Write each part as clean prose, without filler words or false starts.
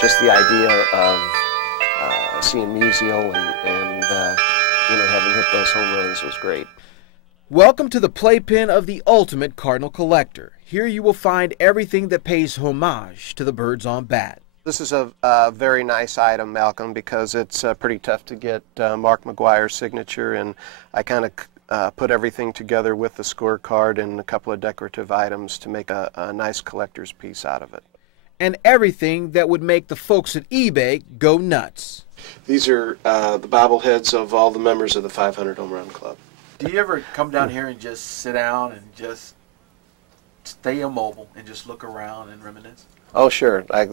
just the idea of seeing Musial and having hit those home runs was great. Welcome to the playpen of the ultimate Cardinal collector. Here you will find everything that pays homage to the birds on bat. This is a very nice item, Malcolm, because it's pretty tough to get Mark McGwire's signature, and I kind of put everything together with the scorecard and a couple of decorative items to make a nice collector's piece out of it. And everything that would make the folks at eBay go nuts. These are the bobbleheads of all the members of the 500 Home Run Club. Do you ever come down here and just sit down and just stay immobile and just look around and reminisce? Oh, sure. I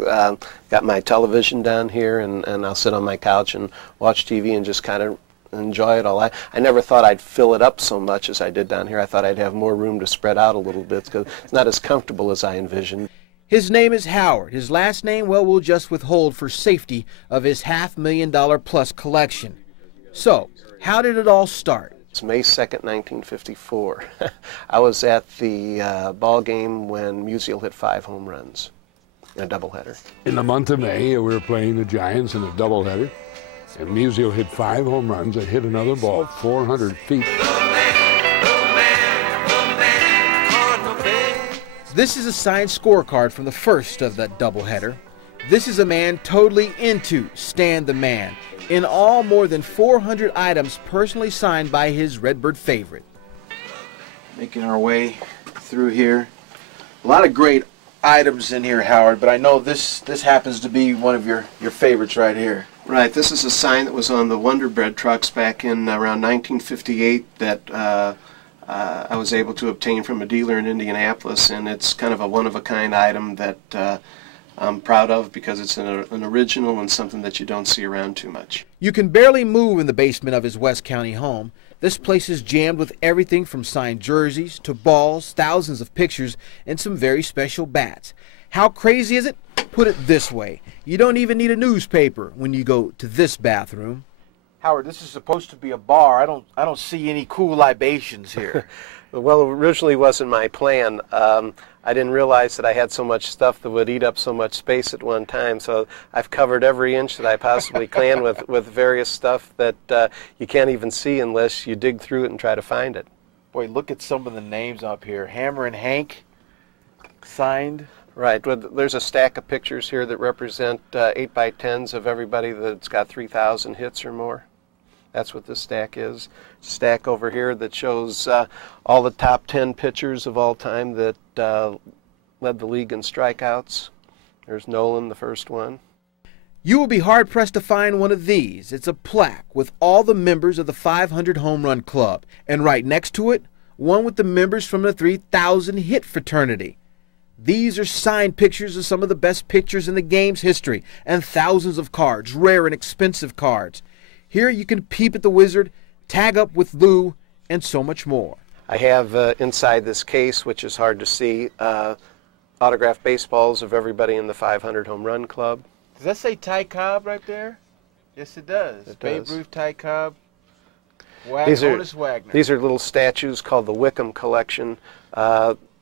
got my television down here, and I'll sit on my couch and watch TV and just kind of enjoy it all. I never thought I'd fill it up so much as I did down here. I thought I'd have more room to spread out a little bit because it's not as comfortable as I envisioned. His name is Howard. His last name, well, we'll just withhold for safety of his $500,000+ collection. So, how did it all start? It's May 2nd, 1954. I was at the ball game when Musial hit 5 home runs in a doubleheader. In the month of May, we were playing the Giants in a doubleheader, and Musial hit 5 home runs and hit another ball 400 feet. This is a signed scorecard from the first of that doubleheader. This is a man totally into Stan the Man. In all, more than 400 items personally signed by his Redbird favorite. Making our way through here. A lot of great items in here, Howard, but I know this happens to be one of your favorites right here. Right. This is a sign that was on the Wonder Bread trucks back in around 1958 that I was able to obtain from a dealer in Indianapolis, and it's kind of a one-of-a-kind item that I'm proud of because it's an original and something that you don't see around too much. You can barely move in the basement of his West County home. This place is jammed with everything from signed jerseys to balls, thousands of pictures, and some very special bats. How crazy is it? Put it this way. You don't even need a newspaper when you go to this bathroom. Howard, this is supposed to be a bar. I don't see any cool libations here. Well, it originally wasn't my plan. I didn't realize that I had so much stuff that would eat up so much space at one time, so I've covered every inch that I possibly can with various stuff that you can't even see unless you dig through it and try to find it. Boy, look at some of the names up here. Hammer and Hank, signed. Right. Well, there's a stack of pictures here that represent 8x10s of everybody that's got 3,000 hits or more. That's what this stack is. Stack over here that shows all the top 10 pitchers of all time that led the league in strikeouts. There's Nolan, the first one. You will be hard-pressed to find one of these. It's a plaque with all the members of the 500 Home Run Club, and right next to it, one with the members from the 3,000 Hit Fraternity. These are signed pictures of some of the best pitchers in the game's history, and thousands of cards, rare and expensive cards. Here you can peep at the wizard, tag up with Lou, and so much more. I have inside this case, which is hard to see, autographed baseballs of everybody in the 500 Home Run Club. Does that say Ty Cobb right there? Yes, it does. Babe Ruth, Ty Cobb, Honus Wagner. These are little statues called the Wickham Collection.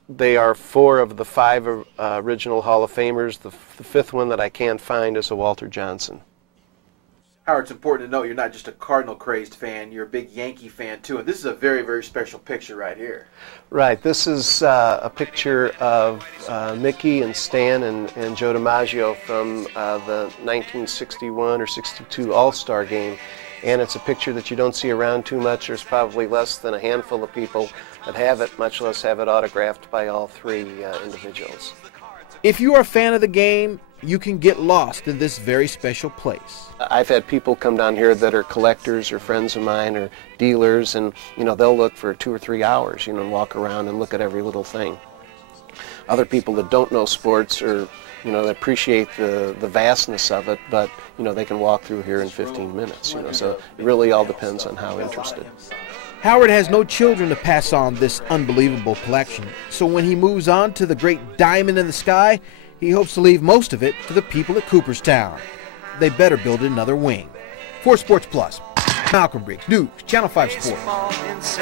They are 4 of the 5 original Hall of Famers. The 5th one that I can't find is a Walter Johnson. Howard, it's important to note you're not just a Cardinal-crazed fan, you're a big Yankee fan too, and this is a very, very special picture right here. Right, this is a picture of Mickey and Stan and Joe DiMaggio from the 1961 or 62 All-Star game, and it's a picture that you don't see around too much. There's probably less than a handful of people that have it, much less have it autographed by all 3 individuals. If you are a fan of the game, you can get lost in this very special place. I've had people come down here that are collectors or friends of mine or dealers, and they'll look for 2 or 3 hours, and walk around and look at every little thing. Other people that don't know sports or they appreciate the vastness of it, but they can walk through here in 15 minutes. So it really all depends on how interested. Howard has no children to pass on this unbelievable collection, so when he moves on to the great diamond in the sky, he hopes to leave most of it to the people at Cooperstown. They better build another wing. For Sports Plus, Malcolm Briggs, News, Channel 5 Sports.